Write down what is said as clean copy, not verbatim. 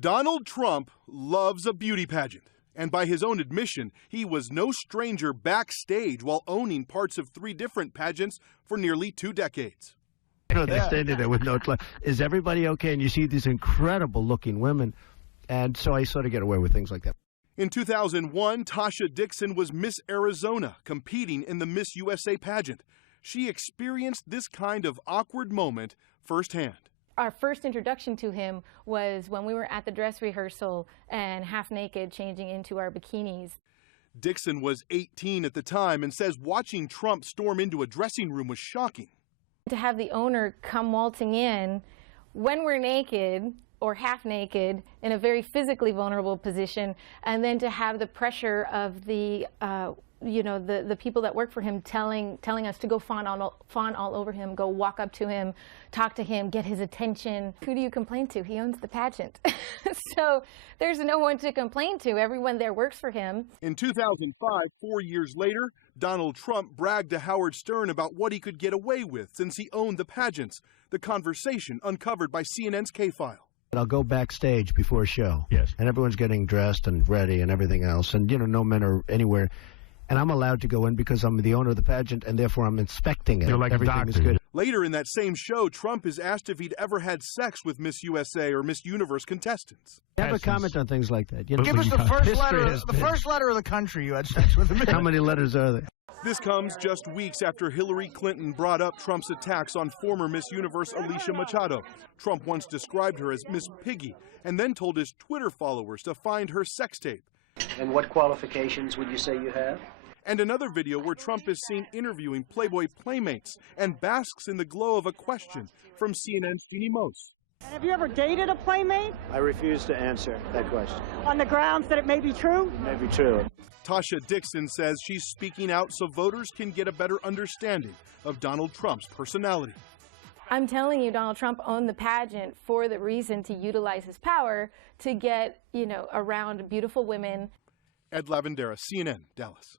Donald Trump loves a beauty pageant. And by his own admission, he was no stranger backstage while owning parts of 3 different pageants for nearly 2 decades. They're standing there with no clue. Is everybody okay? And you see these incredible looking women. And so I sort of get away with things like that. In 2001, Tasha Dixon was Miss Arizona, competing in the Miss USA pageant. She experienced this kind of awkward moment firsthand. Our first introduction to him was when we were at the dress rehearsal and half naked changing into our bikinis. Dixon was 18 at the time and says watching Trump storm into a dressing room was shocking. To have the owner come waltzing in when we're naked or half naked in a very physically vulnerable position, and then to have the pressure of the the people that work for him telling us to go fawn all over him, go walk up to him, talk to him, get his attention. Who do you complain to? He owns the pageant. So there's no one to complain to. Everyone there works for him. In 2005, 4 years later, Donald Trump bragged to Howard Stern about what he could get away with since he owned the pageants. The conversation uncovered by CNN's K-File. I'll go backstage before a show. Yes. And everyone's getting dressed and ready and everything else. And, no men are anywhere. And I'm allowed to go in because I'm the owner of the pageant, and therefore I'm inspecting it. You're like everything a doctor. is good. Later in that same show, Trump is asked if he'd ever had sex with Miss USA or Miss Universe contestants. Never comment on things like that. Give us the first letter of the country you had sex with him. How many letters are there? This comes just weeks after Hillary Clinton brought up Trump's attacks on former Miss Universe Alicia Machado. Trump once described her as Miss Piggy and then told his Twitter followers to find her sex tape. And what qualifications would you say you have? And another video where Trump is seen interviewing Playboy playmates and basks in the glow of a question from CNN's Jeannie Most. And have you ever dated a playmate? I refuse to answer that question. On the grounds that it may be true? It may be true. Tasha Dixon says she's speaking out so voters can get a better understanding of Donald Trump's personality. I'm telling you, Donald Trump owned the pageant for the reason to utilize his power to get, around beautiful women. Ed Lavandera, CNN, Dallas.